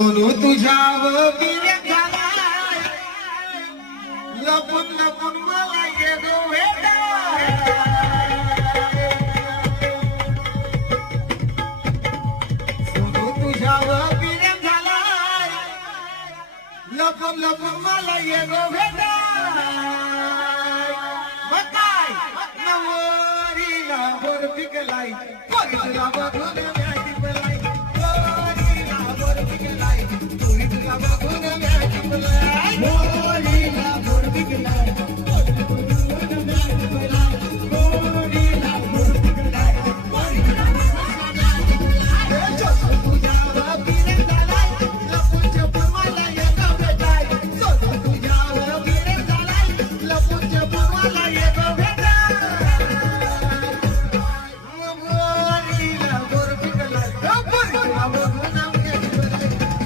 तुझ्यावर बिर्या झालाय लपून लपून मला येतो भेटा सोनू तुझ्यावर बिर्या झालाय लपून लपून मला येतो भेटा मग काय नवरीला वर पिकलाय पोरीला बघून म्याची पलाई पोरीला वर पिकलाय पोरीला बघून म्याची पलाई पोरीला वर पिकलाय